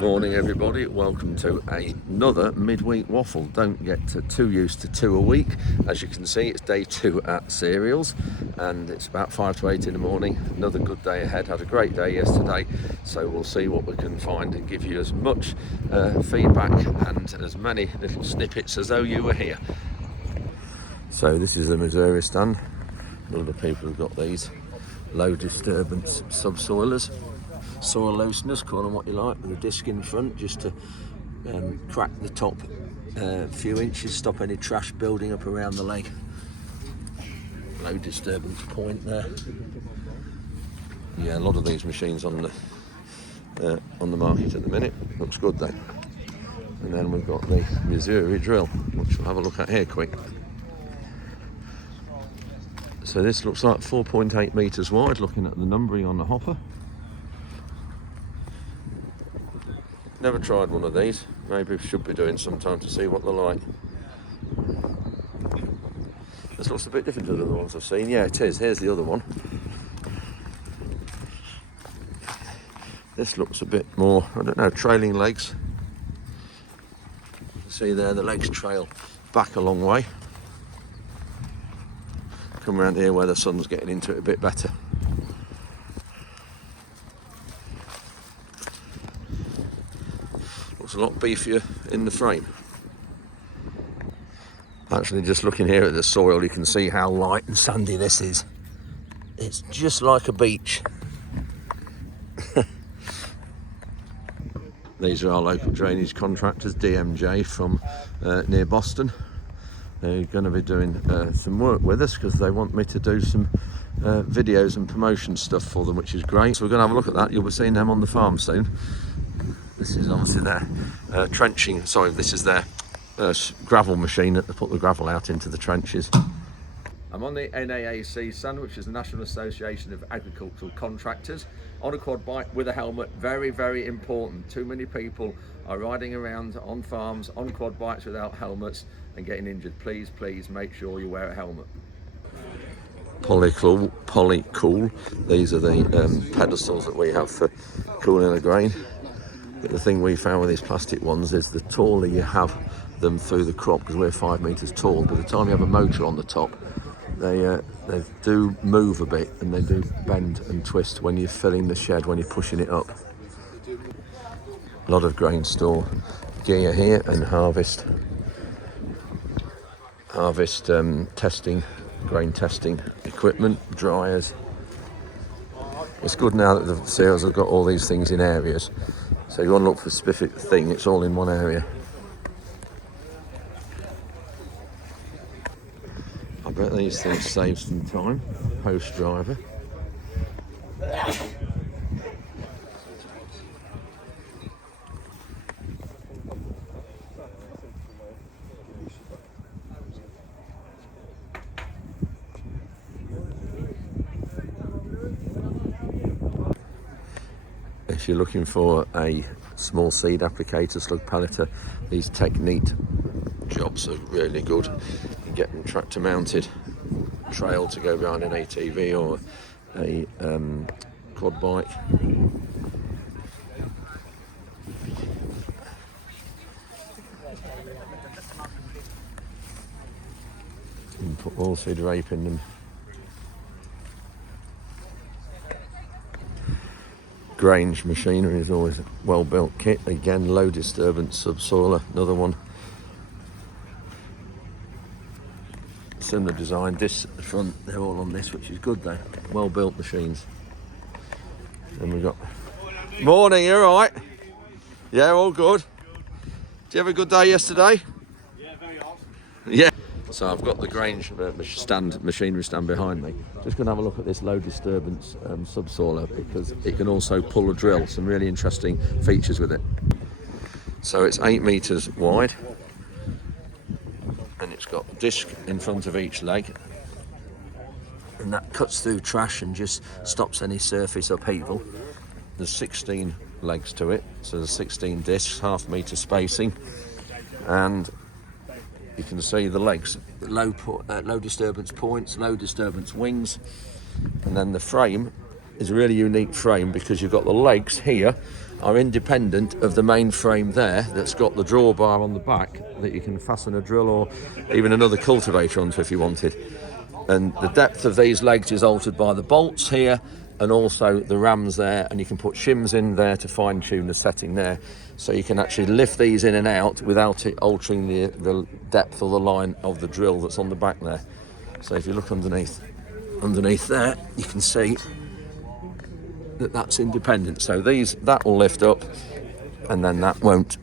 Morning everybody, welcome to another midweek waffle. Don't get too used to 2 a week. As you can see, it's day 2 at Cereals and it's about 5 to 8 in the morning. Another good day ahead. Had a great day yesterday, so we'll see what we can find and give you as much feedback and as many little snippets as though you were here. So this is the Missouri stand. A lot of people have got these low disturbance subsoilers. Soil looseners, call them what you like, with a disc in front just to crack the top few inches, stop any trash building up around the leg. Low disturbance point there. Yeah, a lot of these machines on the market at the minute. Looks good though. And then we've got the Missouri drill, which we'll have a look at here quick. So this looks like 4.8 metres wide, looking at the numbering on the hopper. Never tried one of these. Maybe we should be doing sometime to see what they're like. This looks a bit different to the other ones I've seen. Yeah, it is. Here's the other one. This looks a bit more, I don't know, trailing legs. See there, the legs trail back a long way. Come around here where the sun's getting into it a bit better. Looks a lot beefier in the frame. Actually, just looking here at the soil, you can see how light and sandy this is. It's just like a beach. These are our local drainage contractors, DMJ from near Boston. They're going to be doing some work with us because they want me to do some videos and promotion stuff for them, which is great. So we're going to have a look at that. You'll be seeing them on the farm soon. This is obviously their trenching, sorry, this is their gravel machine that they put the gravel out into the trenches. I'm on the NAAC stand, which is the National Association of Agricultural Contractors, on a quad bike with a helmet. Very, very important. Too many people are riding around on farms on quad bikes without helmets and getting injured. Please, please make sure you wear a helmet. Polycool. These are the pedestals that we have for cooling the grain. But the thing we found with these plastic ones is the taller you have them through the crop, because we're 5 metres tall, by the time you have a motor on the top, they do move a bit and they do bend and twist when you're filling the shed, when you're pushing it up. A lot of grain store gear here and harvest testing, grain testing equipment, dryers. It's good now that the sales have got all these things in areas. So you want to look for a specific thing, it's all in one area. I bet these things save some time, post driver. If you're looking for a small seed applicator, slug pelleter, these Technique jobs are really good. You get them tractor mounted, trail to go behind an ATV or a quad bike. You can put oilseed rape in them. Grange machinery is always a well-built kit. Again, low disturbance subsoiler, another one. Similar design, discs at the front, they're all on this, which is good though. Well-built machines. And we've got... Morning, you alright? Yeah, all good. Did you have a good day yesterday? Yeah, very awesome. Yeah. So I've got the Grange machinery stand behind me. Just going to have a look at this low disturbance subsoiler, because it can also pull a drill. Some really interesting features with it. So it's 8 metres wide and it's got a disc in front of each leg, and that cuts through trash and just stops any surface upheaval. There's 16 legs to it, so there's 16 discs, half metre spacing, and you can see the legs, low disturbance points, low disturbance wings, and then the frame is a really unique frame because you've got the legs here are independent of the main frame there that's got the drawbar on the back that you can fasten a drill or even another cultivator onto if you wanted. And the depth of these legs is altered by the bolts here and also the rams there, and you can put shims in there to fine tune the setting there, so you can actually lift these in and out without it altering the depth or the line of the drill that's on the back there. So if you look underneath there, you can see that that's independent. So that will lift up and then that won't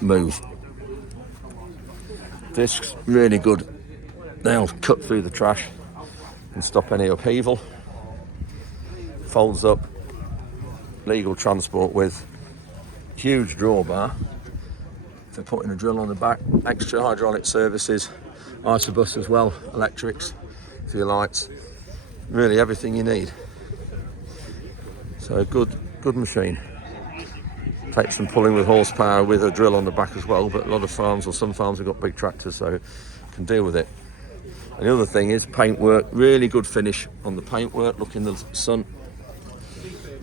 move. Discs, really good. They'll cut through the trash and stop any upheaval. Folds up, legal transport with huge drawbar for putting a drill on the back, extra hydraulic services, isobus as well, electrics for your lights, really everything you need. So a good machine. Takes some pulling with horsepower with a drill on the back as well, but a lot of farms, or some farms, have got big tractors, so can deal with it. And the other thing is paintwork, really good finish on the paintwork. Look in the sun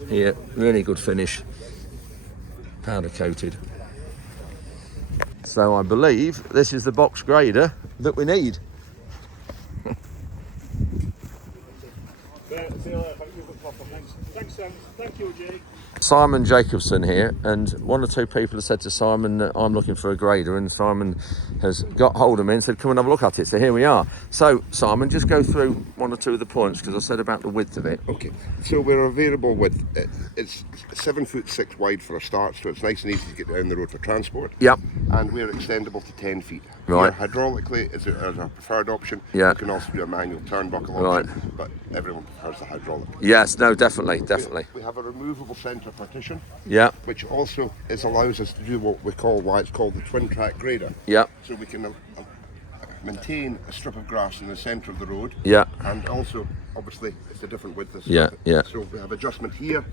here, really good finish, powder coated. So I believe this is the box grader that we need. Thank you, Jake. Simon Jacobson here, and one or two people have said to Simon that I'm looking for a grader, and Simon has got hold of me and said come and have a look at it. So here we are. So Simon, just go through one or two of the points, because I said about the width of it. Okay, so we're a variable width. It's 7'6" wide for a start, so it's nice and easy to get down the road for transport. Yep. And we're extendable to 10 feet. Right. Here, hydraulically is a preferred option. Yeah. You can also do a manual turnbuckle option, but everyone prefers the hydraulic. Yes, no, definitely. We have a removable centre partition. Yeah. Which also allows us to do why it's called the twin track grader. Yeah. So we can maintain a strip of grass in the centre of the road. Yeah. And also, obviously, it's a different width. Yeah, yeah. So we have adjustment here.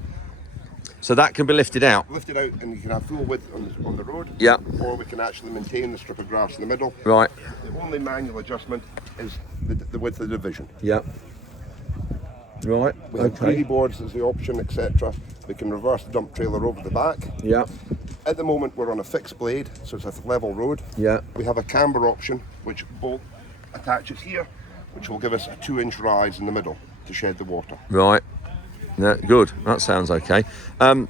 So that can be lifted out. Lifted out, and you can have full width on the road. Yeah. Or we can actually maintain the strip of grass in the middle. Right. The only manual adjustment is the width of the division. Yeah. Right. We have greedy boards as the option, etc. We can reverse the dump trailer over the back. Yeah. At the moment, we're on a fixed blade, so it's a level road. Yeah. We have a camber option, which bolt attaches here, which will give us a 2-inch rise in the middle to shed the water. Right. Yeah, good. That sounds okay. And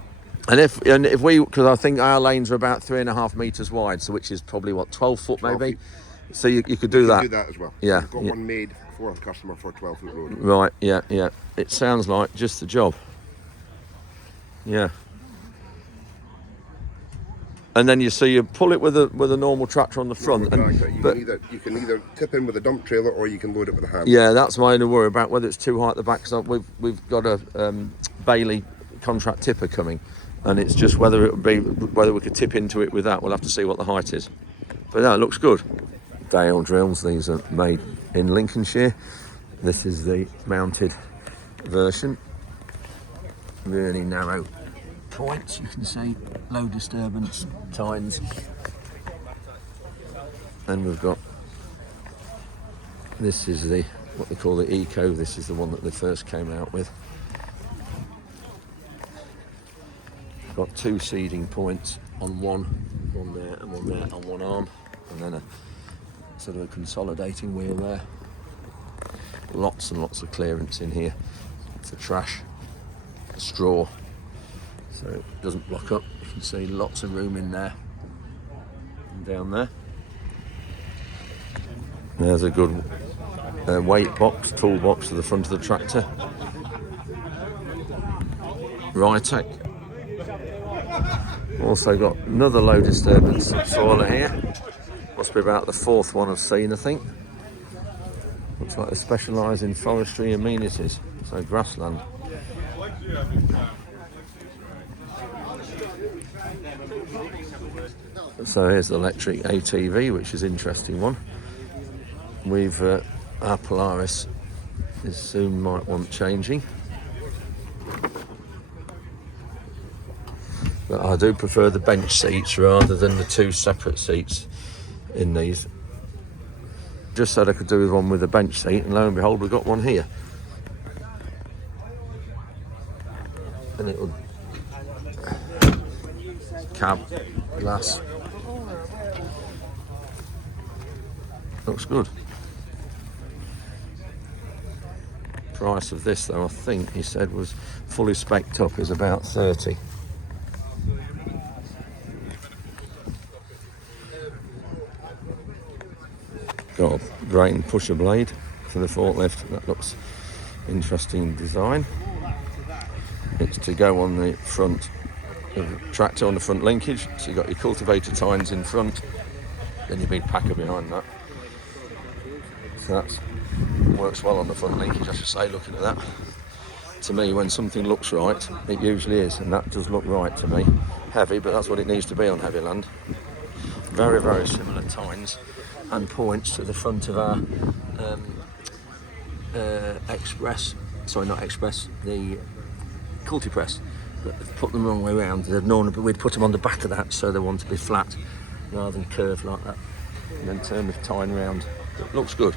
if we, because I think our lanes are about 3.5 meters wide, so which is probably what, 12 foot 12 maybe. feet. So you could do that. Do that as well. Yeah. We've got one made for a customer for a 12-foot road. Right. Yeah. Yeah. It sounds like just the job. Yeah. And then you pull it with a normal tractor on the front. You can either tip in with a dump trailer or you can load it with a hand. Yeah, that's my only worry about whether it's too high at the back, because we've got a Bailey contract tipper coming, and it's just whether we could tip into it with that. We'll have to see what the height is. But no, it looks good. Dale drills. These are made in Lincolnshire. This is the mounted version. Really narrow points, you can see, low disturbance tines, and we've got, this is what they call the Eco. This is the one that they first came out with. Got 2 seeding points on one there and one there on one arm, and then a sort of a consolidating wheel there. Lots and lots of clearance in here for trash, straw, so it doesn't block up. You can see lots of room in there and down there. There's a good weight box, toolbox to the front of the tractor. Rytec. Also got another low disturbance spoiler here. Must be about the 4th one I've seen, I think. Looks like they specialise in forestry amenities, so grassland. So here's the electric ATV, which is an interesting one. We've our Polaris is soon might want changing, but I do prefer the bench seats rather than the 2 separate seats in these. Just said I could do with one with a bench seat, and lo and behold, we've got one here. And cab, glass. Looks good. Price of this though, I think he said was fully spec'd up is about 30. Got a grain pusher blade for the forklift. That looks interesting design. It's to go on the front of the tractor, on the front linkage. So you've got your cultivator tines in front, then your big packer behind that. So that works well on the front linkage, I should say, looking at that. To me, when something looks right, it usually is, and that does look right to me. Heavy, but that's what it needs to be on HEATHLAND. Very, very similar tines and points to the front of our the culti press. But they've put them the wrong way around. But we'd put them on the back of that, so they want to be flat rather than curved like that. And then turn the tine round. It looks good.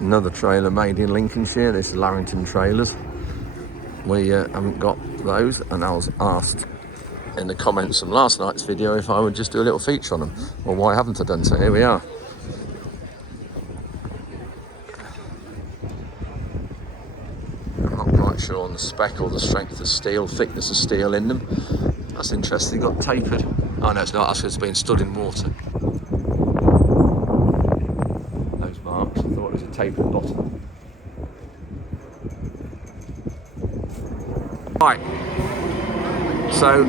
Another trailer made in Lincolnshire. This is Larrington Trailers. We haven't got those, and I was asked in the comments from last night's video if I would just do a little feature on them. Well, why haven't I done so? Here we are. I'm not quite sure on the spec or the strength of steel, thickness of steel in them. That's interesting. Got tapered. Oh no, it's not. Actually, it's been stood in water. Those marks. I thought it was a tapered bottom. Right. So,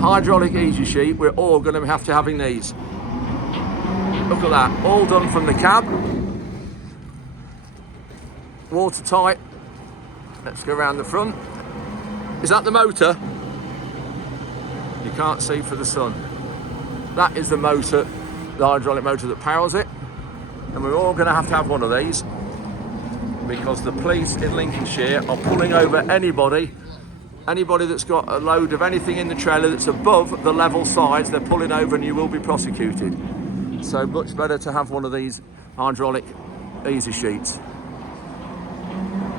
hydraulic easy sheet. We're all going to have to having these. Look at that. All done from the cab. Watertight. Let's go around the front. Is that the motor? You can't see for the sun. That is the motor, the hydraulic motor that powers it. And we're all going to have one of these because the police in Lincolnshire are pulling over anybody that's got a load of anything in the trailer that's above the level size. They're pulling over and you will be prosecuted. So much better to have one of these hydraulic easy sheets.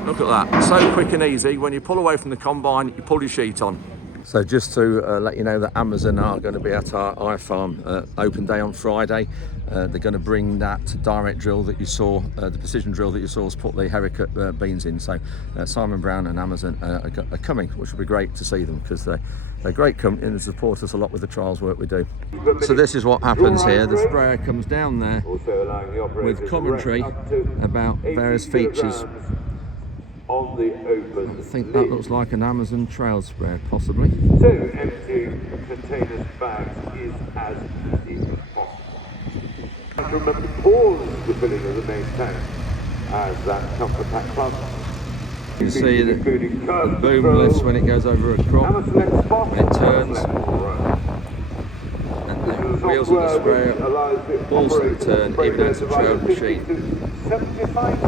Look at that, so quick and easy. When you pull away from the combine, you pull your sheet on. So just to let you know that Amazon are going to be at our iFarm open day on Friday. They're going to bring that direct drill that you saw, the precision drill that you saw us put the Hericut beans in. So Simon Brown and Amazon are coming, which will be great to see them because they're a great company and they support us a lot with the trials work we do. So this is what happens here. The sprayer comes down there with commentary about various features. I think that looks like an Amazon trail sprayer, possibly. So empty containers bags is as easy as possible. And remember to pause the filling of the main tank as that comfort pack plus. You can see the boom lifts when it goes over a crop, when it turns. And the wheels of the sprayer also turn, even though it's a trailed machine. 75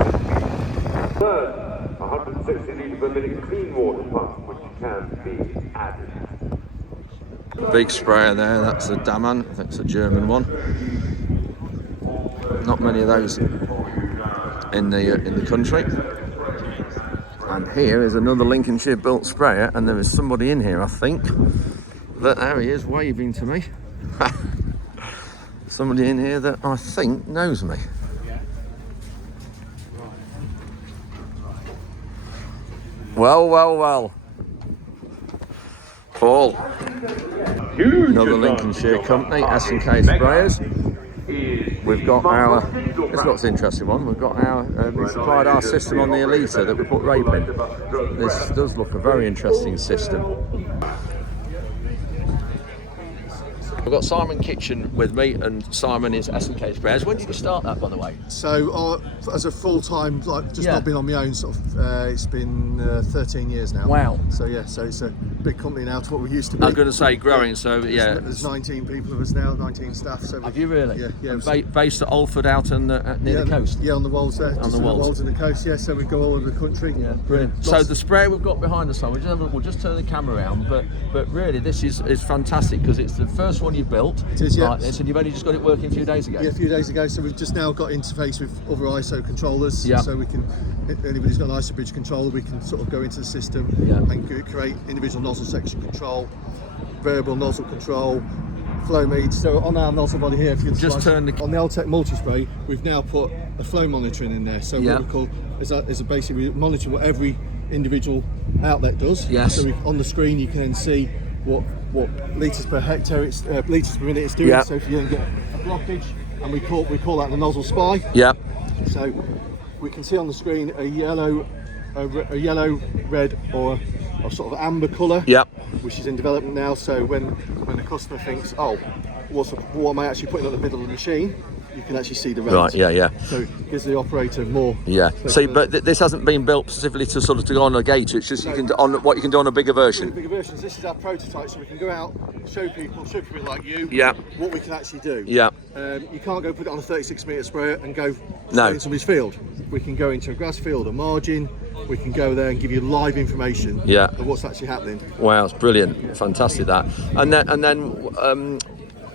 Third, 160 litres per minute clean water pump, which can be added. Big sprayer there, that's a Daman, I think it's a German one. Not many of those in the country. And here is another Lincolnshire built sprayer, and there is somebody in here, I think, that there he is waving to me. Somebody in here that I think knows me. Well. Paul, another Lincolnshire company, S&K Sprayers. We've got our, this looks an interesting one, we've got our, we supplied our system on the Elita that we put rape in. This does look a very interesting system. I've got Simon Kitchen with me, and Simon is S&K Sprayers. When did you start that, by the way? So, as a full-time, not been on my own, it's been 13 years now. Wow. So it's a big company now to what we used to be. I was going to say growing, so yeah. There's 19 people of us now, 19 staff. So have you really? Yeah. Based at Alford out on near the coast? Yeah, on the Wolds there. On the Wolds. On the coast, yeah, so we go all over the country. Yeah, brilliant. So the sprayer we've got behind us, we'll just turn the camera around, but really this is fantastic because it's the first one you've built. It is, yeah. Like this, and you've only just got it working a few days ago. Yeah, a few days ago. So we've just now got interface with other ISO controllers. Yeah. So we can, if anybody's got an ISO bridge controller, we can sort of go into the system and create individual nozzle section control. variable nozzle control, flow meter. So on our nozzle body here, if you Just turn the... on the Altec multi-spray, we've now put a flow monitoring in there. So what we call is a basically monitoring what every individual outlet does. Yes. So on the screen you can then see what litres per hectare, it's litres per minute it's doing. So if you then get a blockage, and we call that the nozzle spy. Yeah. So we can see on the screen a yellow, red, or a sort of amber colour. Yeah. Which is in development now. So when the customer thinks, oh, what am I actually putting at the middle of the machine? You can actually see the red. Right, yeah. So it gives the operator more. Yeah. See, but this hasn't been built specifically to sort of to go on a gator. It's just you can on what you can do on a bigger version. Bigger versions. This is our prototype, so we can go out, show people like you, what we can actually do. Yeah. You can't go put it on a 36-metre sprayer and go No. in somebody's field. We can go into a grass field, a margin. We can go there and give you live information of what's actually happening. Wow, it's brilliant, fantastic that. And then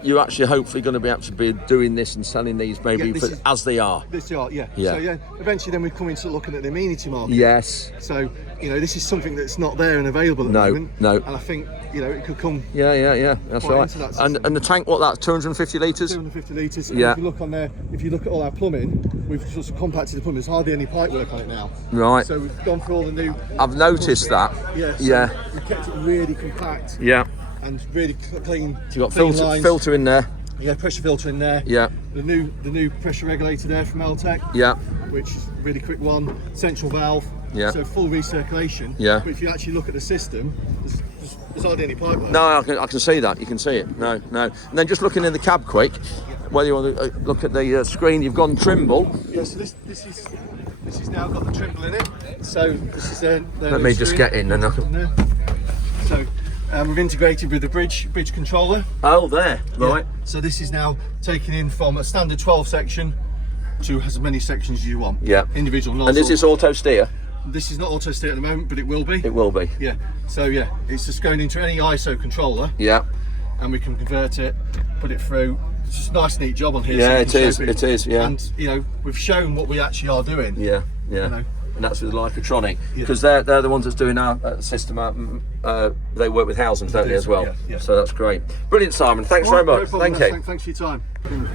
you're actually hopefully going to be able to be doing this and selling these maybe as they are. This are, yeah. So eventually then we come into looking at the amenity market. Yes. So this is something that's not there and available at the moment. No. And I think it could come. Yeah. That's right. And the tank, what that's 250 litres. 250 litres. Yeah. If you look on there, if you look at all our plumbing, we've just compacted the plumbing. There's hardly any pipe work on it now. Right. So we've gone through all the new. I've noticed that. Yeah. We've kept it really compact. Yeah. And really clean. So you've got filter in there. Yeah, pressure filter in there. Yeah. The new pressure regulator there from Altec. Yeah. Which is a really quick one. Central valve. Yeah. So full recirculation. Yeah. But if you actually look at the system, there's hardly any pipe work. No, I can see that. You can see it. No. And then just looking in the cab quick, whether you want to look at the screen, you've gone Trimble. Yeah. So this is now got the Trimble in it. So this is there. Let me just get in and So. We've integrated with the bridge controller. Oh, there, right. Yeah. So this is now taken in from a standard 12 section to as many sections as you want. Yeah. Individual nozzle. And is this auto steer? This is not auto steer at the moment, but it will be. It will be. Yeah. So yeah, it's just going into any ISO controller. Yeah. And we can convert it, put it through. It's just a nice, neat job on here. Yeah, so it is. Yeah. And we've shown what we actually are doing. Yeah. And that's with Lycotronic, because they're the ones that's doing our system. They work with Howsams, don't they, as well? Yeah. So that's great. Brilliant, Simon. Thanks very much. Thank you. Thanks for your time.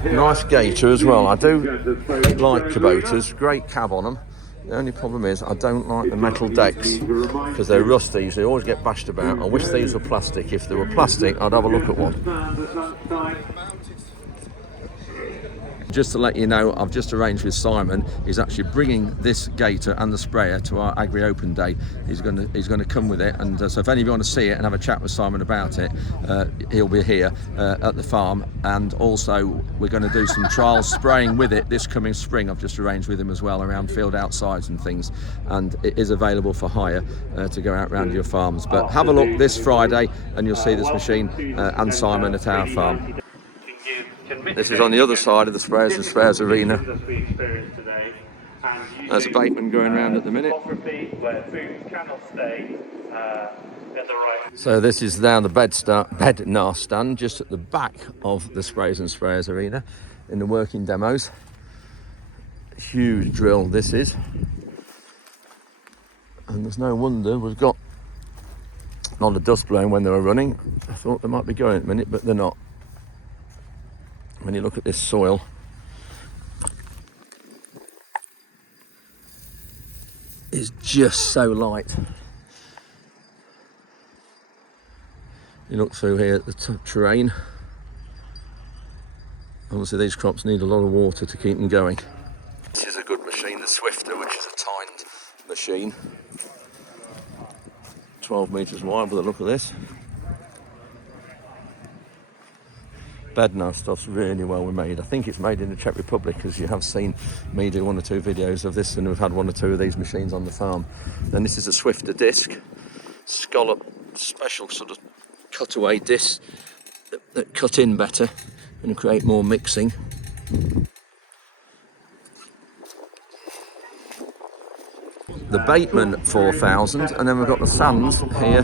Nice gator as well. I do like Kubotas. Great cab on them. The only problem is I don't like the metal decks because they're rusty. So they always get bashed about. I wish these were plastic. If they were plastic, I'd have a look at one. Just to let you know, I've just arranged with Simon. He's actually bringing this gator and the sprayer to our Agri Open Day. He's going to come with it, and so if any of you want to see it and have a chat with Simon about it, he'll be here at the farm. And also we're going to do some trial spraying with it this coming spring. I've just arranged with him as well around field outsides and things, and it is available for hire to go out around your farms. But have a look this Friday and you'll see this machine and Simon at our farm. This is on the other side of the Sprayers Arena. There's a bateman going around at the minute. So this is now the bed NAR stand just at the back of the Sprays and Sprayers Arena in the working demos. Huge drill this is. And there's no wonder we've got a lot of dust blowing when they were running. I thought they might be going at a minute, but they're not. When you look at this soil, it's just so light. You look through here at the terrain. Obviously these crops need a lot of water to keep them going. This is a good machine, the Swifter, which is a timed machine. 12 metres wide by the look of this. Bednar stuff's really well made. I think it's made in the Czech Republic, because you have seen me do 1 or 2 videos of this, and we've had 1 or 2 of these machines on the farm. Then this is a Swifter disc, scallop, special sort of cutaway discs that cut in better and create more mixing. The Bateman 4000, and then we've got the Sands here,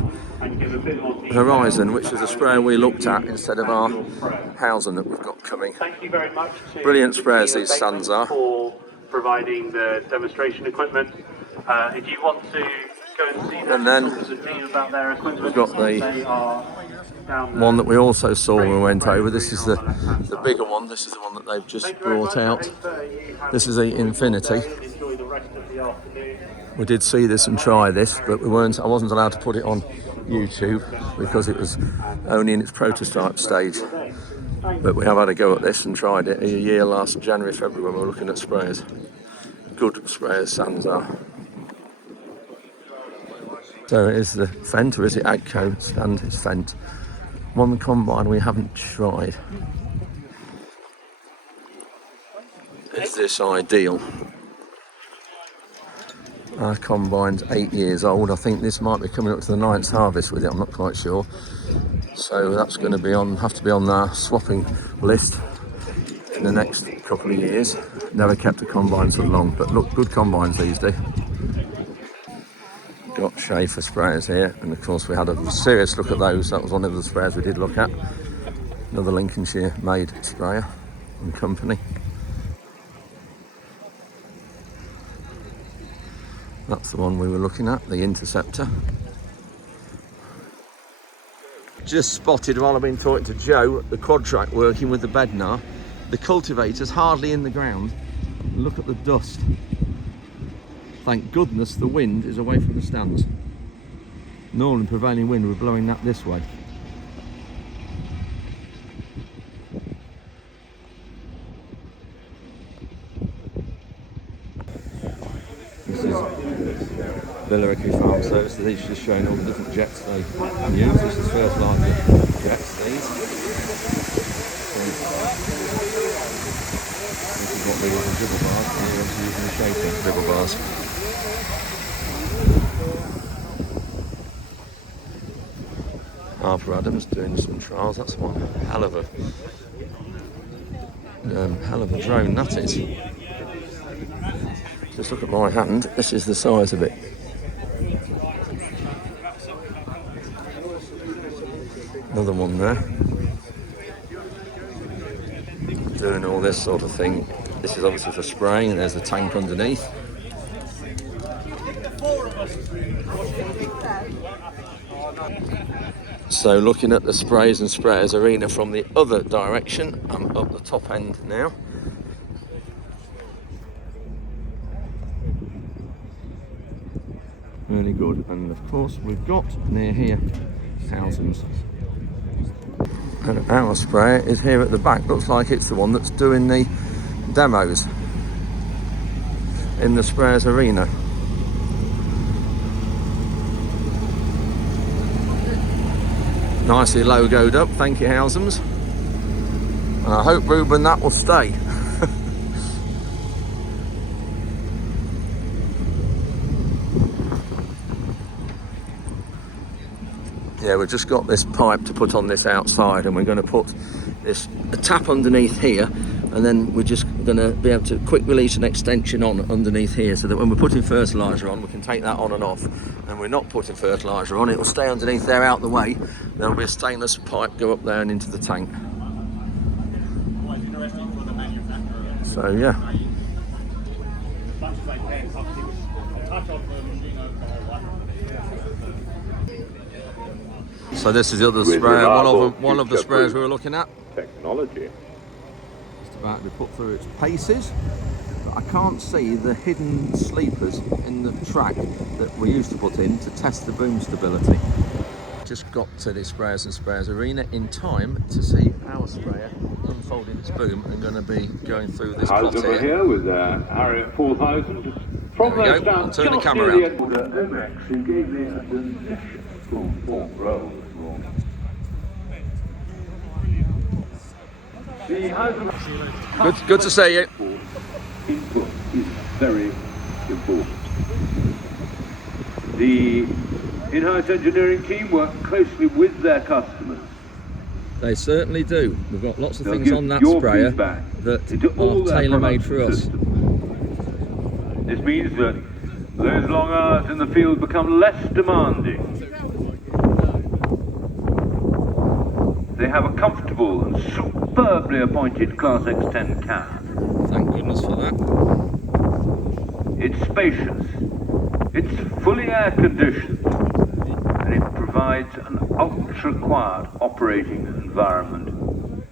Horizon, which is a sprayer we looked at instead of our Howsam that we've got coming. Thank you very much. Brilliant sprayers these Sands are. For providing the demonstration equipment. If you want to go and see them, And then about their equipment, we've got the they are one that we also saw when we went over. This is the bigger one. This is the one that they've just brought out. This is the Infinity. We did see this and try this, but I wasn't allowed to put it on YouTube because it was only in its prototype stage. But we have had a go at this and tried it a year last January, February when we were looking at sprayers. Good sprayers, Sands are. So it is the Fendt, or is it Agco stand? It's Fendt. One combine we haven't tried is this Ideal. Our combine's 8 years old. I think this might be coming up to the 9th harvest with it, I'm not quite sure. So that's going to have to be on our swapping list in the next couple of years. Never kept a combine so long, but look, good combines these days. Got Schaefer sprayers here, and of course we had a serious look at those. That was one of the sprayers we did look at. Another Lincolnshire made sprayer and company. That's the one we were looking at, the Interceptor. Just spotted while I've been talking to Joe, the quad track working with the Bednar. The cultivator's hardly in the ground. Look at the dust. Thank goodness the wind is away from the stands. Northern prevailing wind, we're blowing that this way. This is Billericay Farm Service. These just showing all the different jets they use. This is fertiliser jets, these. This is what we use in dribble bars, and here obviously using the Schaefer dribble bars. Harper Adams doing some trials. That's one hell of a drone that is. Just look at my hand. This is the size of it. Another one there. Doing all this sort of thing. This is obviously for spraying, and there's the tank underneath. So looking at the sprays and sprayers arena from the other direction, I'm up the top end now. Really good, and of course we've got near here thousands. And our sprayer is here at the back. Looks like it's the one that's doing the demos in the sprayers arena. Nicely logoed up, thank you Housams. And I hope, Ruben, that will stay. Yeah, we've just got this pipe to put on this outside, and we're going to put a tap underneath here, and then we're just going to be able to quick release an extension on underneath here, so that when we're putting fertiliser on, we can take that on and off. And we're not putting fertiliser on, it will stay underneath there out the way. There'll be a stainless pipe go up there and into the tank. So yeah. So this is the other sprayer, one of the sprayers we were looking at. Technology. It's about to be put through its paces, but I can't see the hidden sleepers in the track that we used to put in to test the boom stability. Just got to the sprayers and sprayers arena in time to see our sprayer unfolding its boom and going to be going through this plot here. With Harriet 4000. From there we go, I'll turn the camera around. Good to see you. Input is very important. The in-house engineering team work closely with their customers. They certainly do. We've got lots of things on that sprayer that are tailor-made for us. This means that those long hours in the field become less demanding. They have a comfortable and superbly appointed Class X10 cab. Thank goodness for that. It's spacious, it's fully air conditioned, and it provides an ultra-quiet operating environment.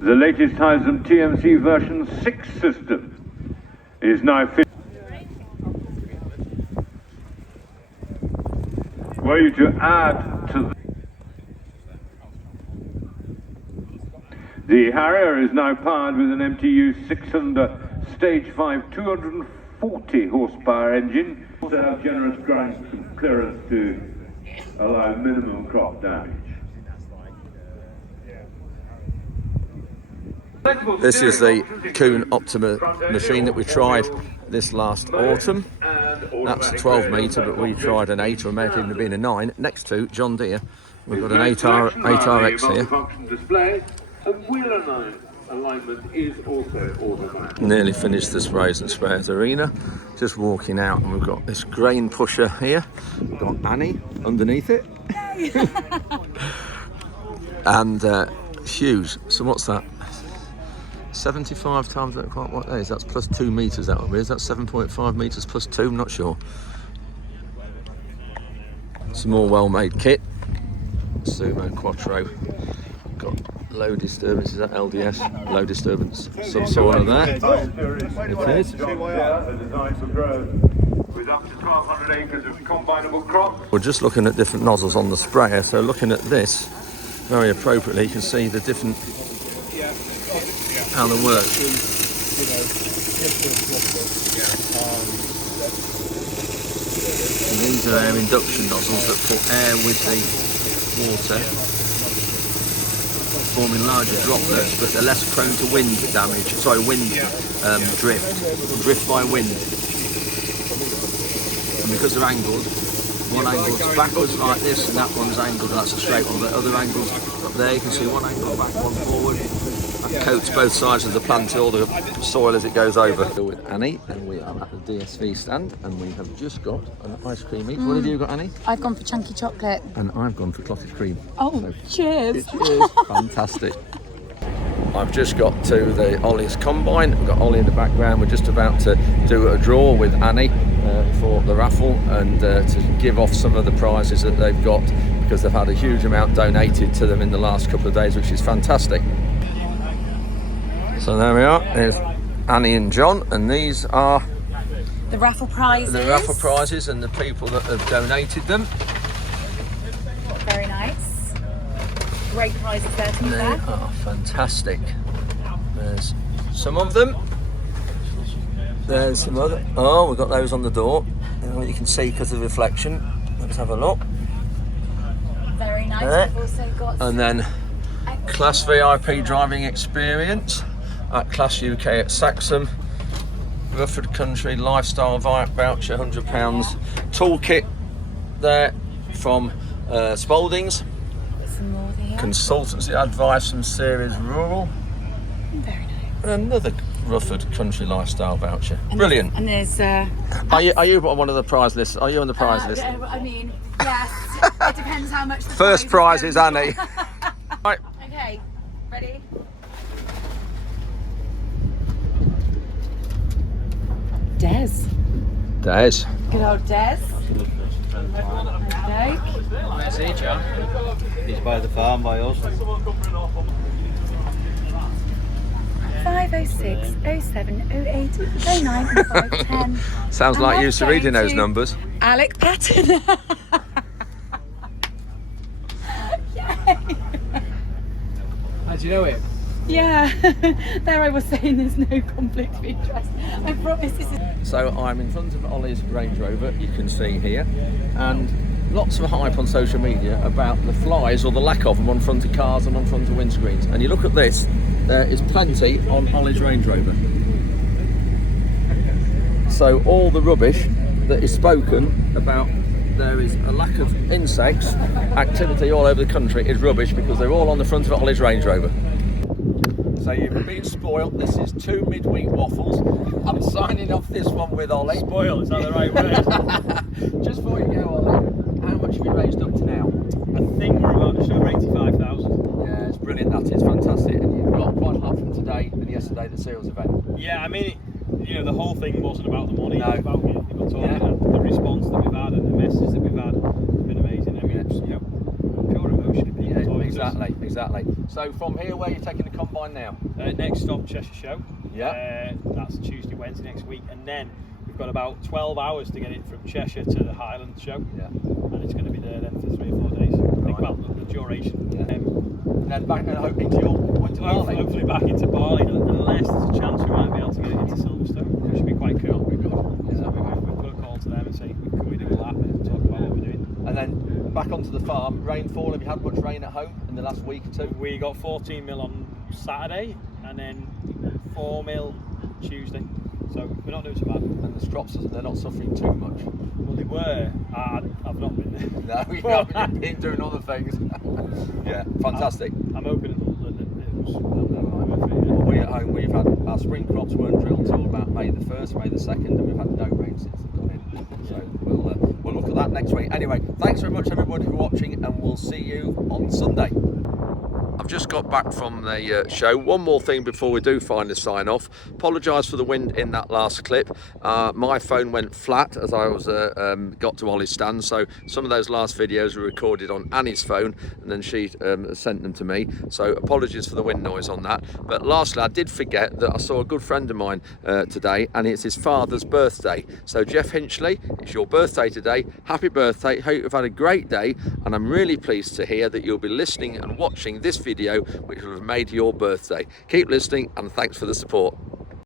The latest Heisman TMC version 6 system is now fit. Were you to add to the Harrier is now powered with an MTU 6-cylinder Stage 5 240 horsepower engine. Also have generous ground clearance to allow minimum crop damage. This is the Kuhn Optima machine that we tried this last autumn. That's a 12 metre, but we tried an 8, or it may even have been a 9. Next to John Deere, we've got an 8RX here. Alignment is also automatic. Nearly finished the sprays and spares arena. Just walking out, and we've got this grain pusher here. We've got Annie underneath it. And Hughes. So what's that? 75 times that, quite what that is. That's plus 2 metres, that would be. Is that 7.5 metres plus 2? I'm not sure. Some more well-made kit. Sumo Quattro. Got low disturbance, is that LDS? Low disturbance, some sort of that. It is. With up to 1,200 acres of combinable crop. We're just looking at different nozzles on the sprayer, so looking at this, very appropriately, you can see the different, how they work. And these are air induction nozzles that put air with the water, forming larger droplets, but they're less prone to wind damage. Sorry, wind drift by wind. And because they're angled, one angle's backwards like this, and that one's angled, that's a straight one. But other angles up there, you can see one angle back, one forward. That coats both sides of the plant, all the soil as it goes over. We're with Annie, and we are at the DSV stand, and we have just got an ice cream each. What have you got, Annie? I've gone for chunky chocolate. And I've gone for clotted cream. Oh, so, cheers! Cheers! Fantastic. I've just got to the Ollie's combine. We've got Ollie in the background. We're just about to do a draw with Annie for the raffle, and to give off some of the prizes that they've got, because they've had a huge amount donated to them in the last couple of days, which is fantastic. So there we are. There's Annie and John, and these are the raffle prizes. The raffle prizes and the people that have donated them. Very nice. Great prizes there to be They there. are fantastic. There's some of them. There's some other. Oh, we've got those on the door. You can see because of the reflection. Let's have a look. Very nice. There. We've also got. And then Class VIP driving experience at Class UK at Saxham. Rufford Country lifestyle voucher, £100. Toolkit there from Spaldings. Some more there. Consultancy advice from Ceres Rural. Very nice. And another Rufford Country lifestyle voucher. And Brilliant. And there's. Are you on one of the prize lists? Are you on the prize list? I mean, yes. It depends how much. The First prize is Annie. Right. Okay. Ready? Des. Des. Good old Des. Okay. Where's he, John? He's by the farm by us. 506 07 08 09 510. Sounds like you used to reading those numbers. Alec Patton. How do you know it? Yeah. There I was saying there's no conflict of interest. I promise this is. So I'm in front of Ollie's Range Rover, you can see here, and lots of hype on social media about the flies, or the lack of them, on front of cars and on front of windscreens. And you look at this, there is plenty on Ollie's Range Rover. So all the rubbish that is spoken about, there is a lack of insects activity all over the country, is rubbish, because they're all on the front of Ollie's Range Rover. So you've been spoilt. This is 2 midweek waffles. I'm signing off this one with Ollie. Spoil, is that the right word? Just before you go, Ollie, how much have you raised up to now? I think we're about just over 85,000. Yeah, it's brilliant. That is fantastic. And you've got quite a lot from today and yesterday, the seals event. Yeah, I mean, you know, the whole thing wasn't about the money. No. It was about getting people talking. Yeah. And the response that we've had and the message that we've had has been amazing. I mean, it's, you know, pure emotion. Exactly. So from here, where are you taking the combine now? Next stop, Cheshire Show. Yeah. That's Tuesday, Wednesday next week, and then we've got about 12 hours to get it from Cheshire to the Highland Show. Yeah. And it's going to be there then for 3 or 4 days. I think, well, the duration. Yeah. And then back and hoping to your point to Barley. Hopefully back into Barley, unless there's a chance we might be able to get it into Silverstone, which would be quite cool. Yeah. So we've put a call to them and say, can we do a lap and talk about what we're doing. And then back onto the farm. Rainfall, have you had much rain at home in the last week or two? We got 14 mil on Saturday and then 4 mil Tuesday. So we're not doing too bad. And the crops, they're not suffering too much. Well, they were. I've not been there. No, you haven't been doing other things. Yeah, fantastic. I'm hoping it was. Well, we at home, we've had our spring crops weren't drilled till about May the 1st, May the 2nd, and we've had no rain since they've gone in. So we'll look at that next week. Anyway, thanks very much everybody for watching, and we'll see you on Sunday. I've just got back from the show. One more thing before we do finally sign off. Apologise for the wind in that last clip. My phone went flat as I was got to Ollie's stand, so some of those last videos were recorded on Annie's phone, and then she sent them to me. So apologies for the wind noise on that. But lastly, I did forget that I saw a good friend of mine today, and it's his father's birthday. So Jeff Hinchley, it's your birthday today. Happy birthday. Hope you've had a great day, and I'm really pleased to hear that you'll be listening and watching this video which will have made your birthday. Keep listening, and thanks for the support.